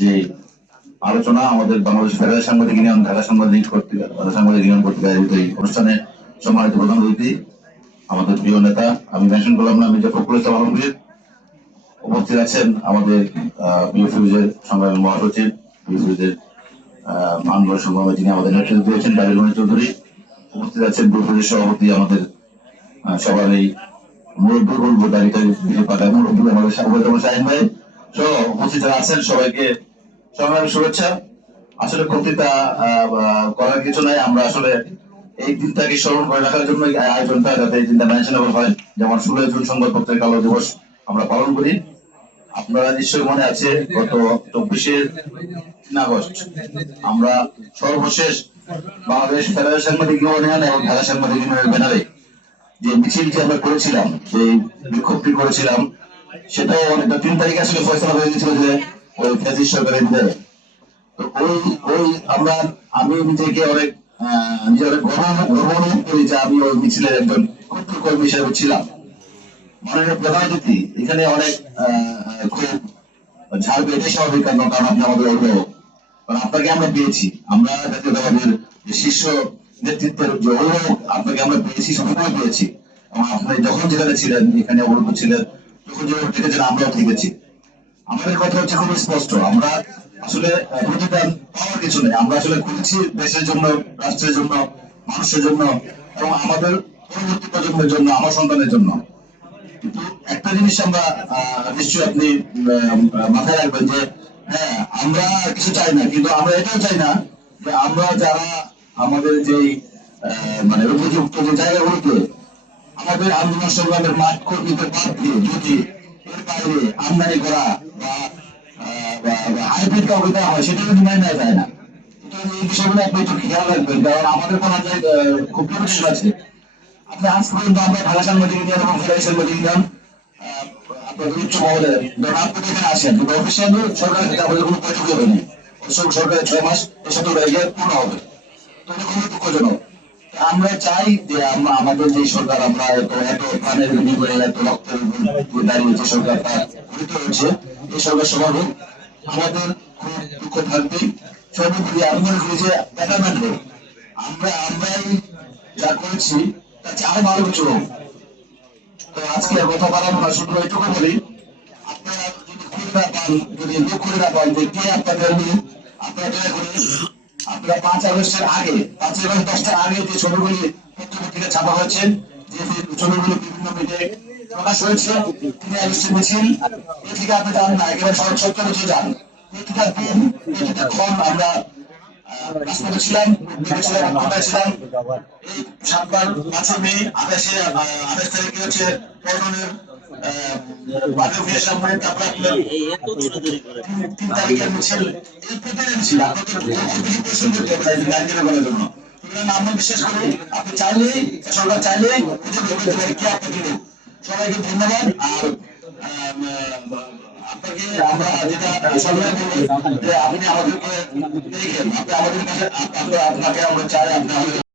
যে আলোচনা আমাদের বাংলাদেশ ফেডারেল সাংবাদিক ইউনিয়ন, ঢাকা সাংবাদিক ইউনিয়ন কর্তৃক আয়োজিত এই অনুষ্ঠানে সম্মানিত প্রধান অতিথি আমাদের প্রিয় নেতা, আমি মেনশন করলাম না, মির্জা ফখরুল ইসলাম আলমগীর। উপস্থিত আছেন আমাদের বিএফইউজের সংগ্রামী মহাসচিব, বিএফইউজের আন্দোলন সংগ্রামে যিনি আমাদের নেতৃত্ব দিয়েছেন দাবির মনির চৌধুরী। উপস্থিত আছেন বিএফইউজের সভাপতি, আমাদের সবার এই মুরব্বী বলবো দাঁড়িয়ে মুরব্বী আমাদের শাহিন ভাই সহ উপস্থিত আছেন। সবাইকে সংগ্রামী শুভেচ্ছা। আসলে বক্তৃতা করার কিছু নাই, আমরা আসলে এই দিনটাকে স্মরণ করে রাখার জন্য আয়োজনটা, যাতে এই দিনটা মেনশনেবল হয়। যেমন 16 জুন সংবাদপত্রের কালো দিবস আমরা পালন করি। আপনারা নিশ্চয়ই মনে আছে গত 24শে আগস্ট আমরা সর্বশেষ বাংলাদেশ ফেডারেল সাংবাদিক ইউনিয়ন এবং ঢাকা সাংবাদিক ইউনিয়নের ব্যানারে যে মিছিলটি আমরা করেছিলাম, যে বিক্ষোভটি করেছিলাম, সেটাও অনেকটা 3 তারিখে আসলে ফয়সলা হয়ে গেছিল যে ওই ফ্যাসিস্ট সরকারের বিদায়। তো ওই আমি নিজেকে অনেক গর্ব অনুভব করি যে আমি ওই মিছিলের একজন ক্ষুদ্র কর্মী হিসেবে ছিলাম। মাননীয় প্রধান অতিথি এখানে অনেক খুব ঝাড়বে, এটাই স্বাভাবিক, কারণ আপনি আমাদের অভিভাবক। কারণ আপনাকে আমরা পেয়েছি, আমরা জাতীয়তাবাদের শীর্ষ নেতৃত্বের যে অভিভাবক, আপনাকে আমরা পেয়েছি, সবসময় পেয়েছি। এবং আপনি যখন যেখানে ছিলেন, এখানে অবরুদ্ধ ছিলেন, যখন যেভাবে থেকেছেন আমরাও থেকেছি। আমাদের কথা হচ্ছে খুব স্পষ্ট, আমরা আসলে প্রতিদান পাওয়ার কিছু নেই। আমরা আসলে করেছি দেশের জন্য, রাষ্ট্রের জন্য, মানুষের জন্য এবং আমাদের পরবর্তী প্রজন্মের জন্য, আমার সন্তানের জন্য। কিন্তু একটা জিনিস আমরা নিশ্চয়ই আপনি মাথায় রাখবেন যে হ্যাঁ, আমরা কিছু চাই না, কিন্তু আমরা এটাও চাই না যে আমরা যারা আমাদের যে মানে উপযুক্ত যে জায়গাগুলোতে আমাদের আন্দোলন সংগ্রামের মাঠ কর্মীদের বাদ দিয়ে যদি এর বাইরে আমদানি করা বা হাইব্রিড কাউকে দেওয়া হয়, সেটা কিন্তু মেনে নেওয়া যায় না। এই বিষয়গুলো আপনি একটু খেয়াল রাখবেন, কারণ আমাদের কোনো খুব প্রয়োজন আছে। আপনি আজ পর্যন্ত আমরা ঢাকা সাংবাদিক ইউনিয়ন এবং ফেডারেল সাংবাদিক ইউনিয়ন আপনাদের উচ্চ মহলে ধরুন আপনি এখানে আসেন, কিন্তু অফিসিয়ালি সরকারের থেকে আমাদের কোনো বৈঠক হবে না। সরকারের 6 মাস এই সত্তর ব্যাগে পূর্ণ হবে। তো এটা খুবই দুঃখজনক। আমরা চাই যে আমরা আমাদের যে সরকার, আমরা এত প্রাণের বিনিময়ে, এত রক্তের দাঁড়িয়ে যে সরকার তার গঠিত হয়েছে, এই সরকার স্বভাবে আমাদের খুব দুঃখ থাকবে। সর্বোপরি আমি মনে করি যে প্যারামেন্টে আমরাই যা করেছি তার চেয়ে আরো ভালো কিছু হোক। তো আজকে কথা বাড়াবো না, শুধু এটুকু বলি, আপনারা যদি খুঁজে না পান, যদি লোক খুঁজে না পান যে কে আপনাদের নিয়ে, আপনারা দয়া করে আপনারা 5 আগস্টের আগে, 5 আগস্ট 10টার আগে যে ছবিগুলি পত্রিকা ছাপা হয়েছে, যে ছবিগুলি বিভিন্ন মিডিয়ায় প্রকাশ হয়েছে, 3 আগস্টের মিছিল, এ থেকে আপনি জানেন না, একেবারে সত্য বছর যান। প্রতিটা দিন, প্রতিটা ক্ষণ আমরা রাজপথে ছিলাম, ছিলাম। এই 7 মে 28 তারিখে হচ্ছে পল্টনের তিন তারিখের মিছিল, এই প্রতিদিন মিছিল আমরা বিশেষ করে আপনি চাইলেই, সরকার চাইলেই কি আপনাকে সবাইকে ধন্যবাদ। আর আপনাকে আমরা যেটা সবাই বলি যে আপনি আমাদেরকে দেখেন, আপনি আমাদের কাছে আপনাকে আমরা চাই, আপনি আমাদের